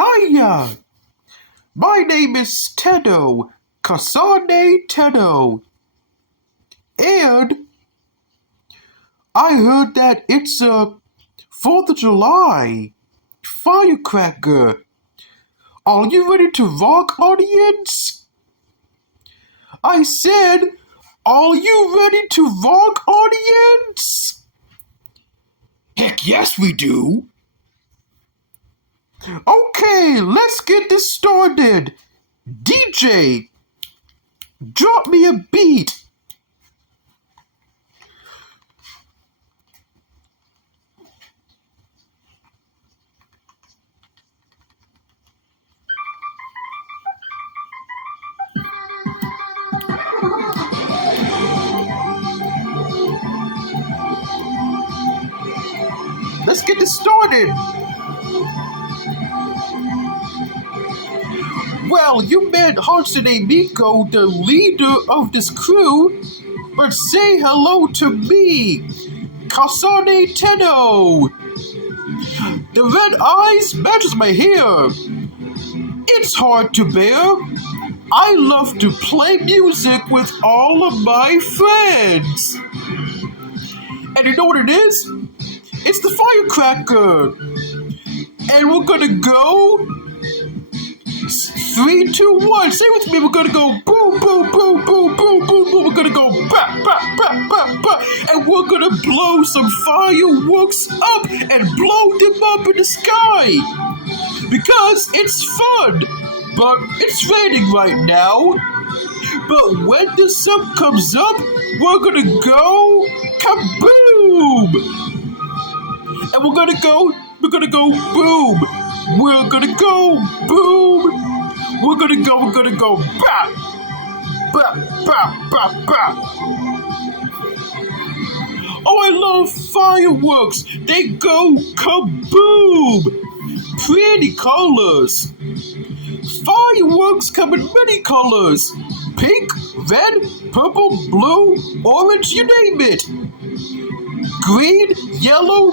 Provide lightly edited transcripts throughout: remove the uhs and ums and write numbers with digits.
Hiya! My name is Teto, Kasane Teto. And I heard that it's a 4th of July firecracker. Are you ready to rock, audience? I said, are you ready to rock, audience? Heck yes, we do. Okay, let's get this started. DJ, drop me a beat. Let's get this started. Well, you met Hatsune Miku, the leader of this crew, but say hello to me, Kasane Teto. The red eyes matches my hair. It's hard to bear. I love to play music with all of my friends. And you know what it is? It's the firecracker. And we're gonna go 3, 2, 1. Say with me. We're gonna go boom, boom, boom, boom, boom, boom, boom. We're gonna go bap, bap, bap, bap, bap. And we're gonna blow some fireworks up and blow them up in the sky. Because it's fun. But it's raining right now. But when the sun comes up, we're gonna go kaboom! And we're gonna go boom! We're gonna go boom! We're gonna go bap! Bap, bap, bap, bap! Oh, I love fireworks! They go kaboom! Pretty colors! Fireworks come in many colors. Pink, red, purple, blue, orange, you name it. Green, yellow,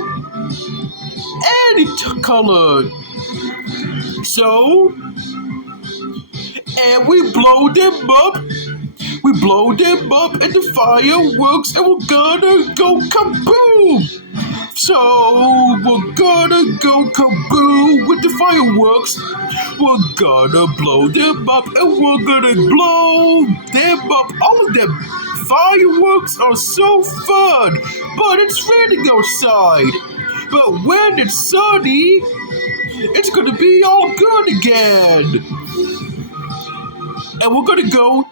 any color. So, and we blow them up. We blow them up in the fireworks and we're gonna go kaboom. So, we're gonna go kaboom with the fireworks. We're gonna blow them up and we're gonna blow them up. All of them. Fireworks are so fun, but it's raining outside. But when it's sunny, it's gonna be all good again. And we're gonna go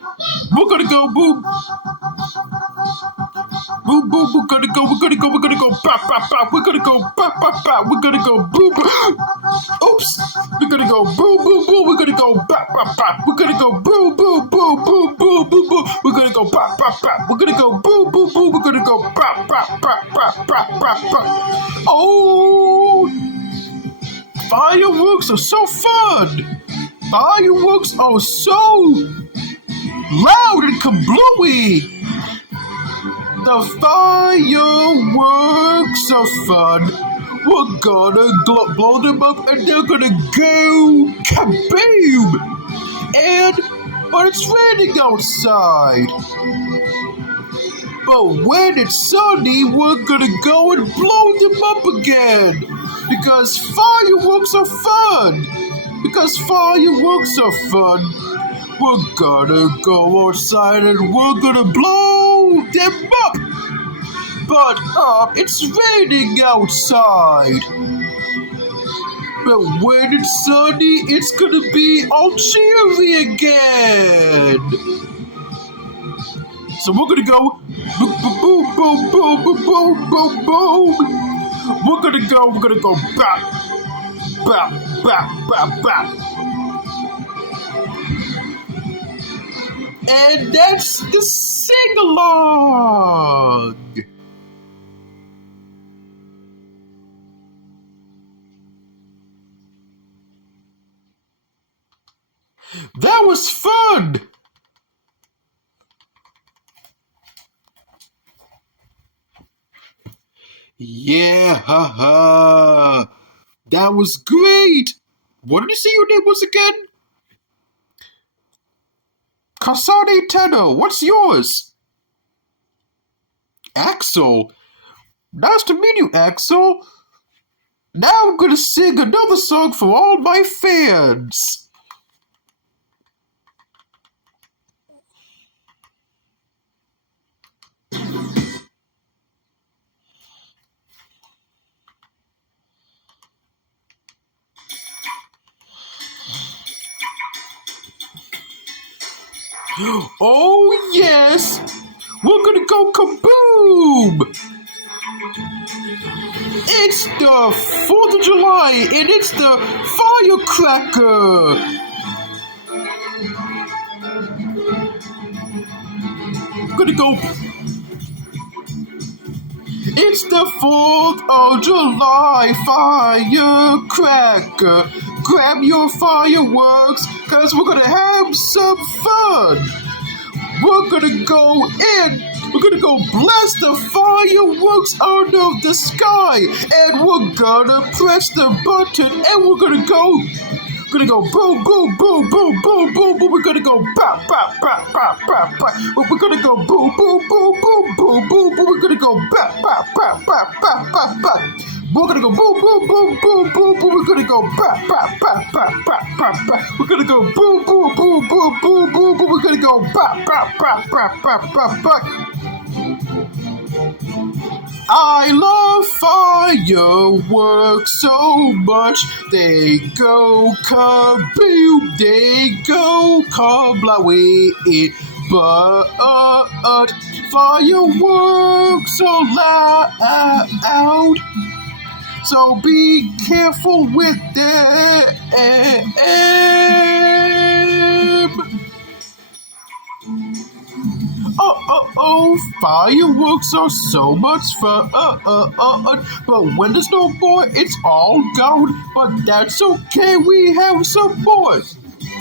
boom. Boom, boom, we're gonna go, bap, bap, bap, we're gonna go, bap, bap, bap, we're gonna go, boom, boom, oops, we're gonna go, boom, boom, boom, we're gonna go, bap, bap, bap, we're gonna go, boom, boom, boom, boom, boom, boom, boom, we're gonna go, bap, bap, bap, we're gonna go, boom, boom, boom, we're gonna go, bap, bap, bap, bap, bap, bap, bap. Oh, fireworks are so fun. Fireworks are so loud and kablooey. The fireworks are fun. We're gonna blow them up and they're gonna go kaboom! But it's raining outside. But when it's sunny, we're gonna go and blow them up again. Because fireworks are fun. We're gonna go outside and we're gonna blow them up. But it's raining outside. But when it's sunny, it's gonna be all cheery again. So we're gonna go boom, boom, boom, boom, boom, boom, boom, boom. We're gonna go bap, bap, bap, bap, bap. And that's the sing-along. That was fun. Yeah, haha. That was great. What did you say your name was again? Kasane Teto. What's yours? Axel. Nice to meet you, Axel. Now I'm gonna sing another song for all my fans. Oh yes! We're gonna go kaboom! It's the 4th of July and it's the firecracker! We're gonna go. It's the 4th of July firecracker. Grab your fireworks, cause we're gonna have some fun. We're gonna go in. We're gonna go blast the fireworks out of the sky. And we're gonna press the button and we're gonna go. We're gonna go boom, boom, boom, boom, boom, boom, boom. We're gonna go bop, bop, bop, bop, bop, bop. We're gonna go boom, boom, boom, boom, boom, boom, boom. We're gonna go bop, bop, bop, bop, bop, bop, bop. We're gonna go boom, boom, boom, boom, boom, boom. We're gonna go bop, bop, bop, bop, bop, bop, bop. We're gonna go boom, boom, boom, boom, boom, boom, boom. We're gonna go bop, bop, bop, bop, bop, bop, bop. I love fireworks so much. They go kaboom, they go kablawi. But fireworks are loud, so be careful with them. Fireworks are so much fun. But when there's no more, it's all gone. But that's okay, we have some more.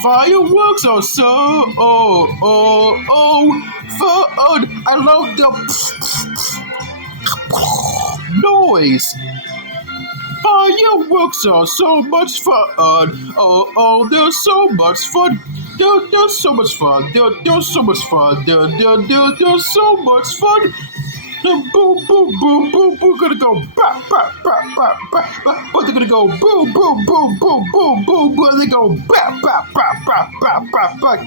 Fireworks are so fun. I love the noise. Fireworks are so much fun. They're so much fun. They're so much fun. They're so much fun. They're so much fun. Boom, boom, boom, boom, boom. We're gonna go bop, bop, bop, bop, bop, bop. They're gonna go boom, boom, boom, boom, boom, boom, boom. They go bop, bop, bop, bop, bop, bop, bop.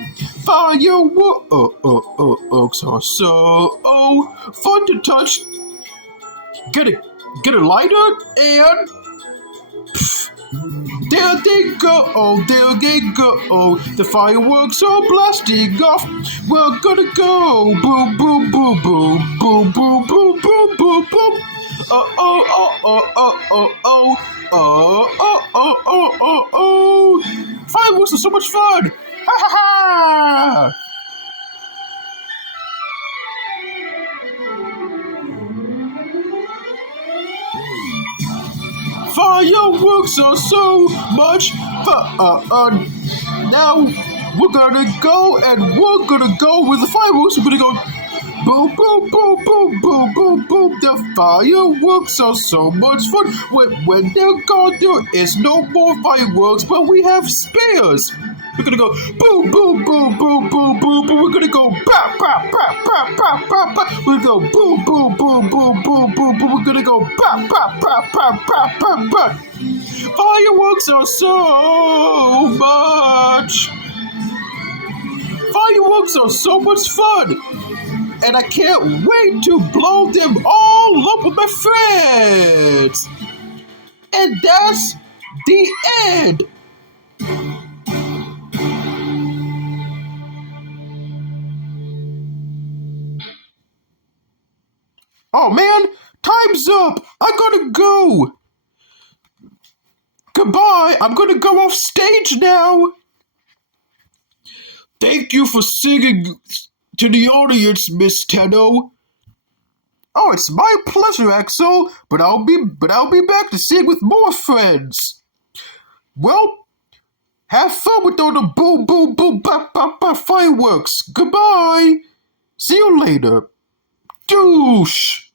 Fireworks are so fun to touch. Get a lighter and. There they go, there they go. The fireworks are blasting off. We're gonna go boom, boom, boom, boom, boom, boom, boom, boom, boom, boom. Fireworks are so much fun. Ha ha ha. Fireworks are so much fun. Now we're gonna go with the fireworks. We're gonna go boom, boom, boom, boom, boom, boom, boom. The fireworks are so much fun. When they're gone, there is no more fireworks, but we have spares. We're gonna go boom, boom, boom, boom, boom, boom, boom. We're gonna go bop, bop, bop, bop, bop, bop, bop. We're gonna go boom, boom, boom, boom, boom, boom, boom. We're gonna go bop, bop, bop, bop, bop, bop, bop. Fireworks are so much. Fireworks are so much fun. And I can't wait to blow them all up with my friends. And that's the end. Oh man, time's up. I gotta go. Goodbye. I'm gonna go off stage now. Thank you for singing to the audience, Miss Teto. Oh, it's my pleasure, Axel. But I'll be back to sing with more friends. Well, have fun with all the boom, boom, boom, bop, bop, bop fireworks. Goodbye. See you later. Douche.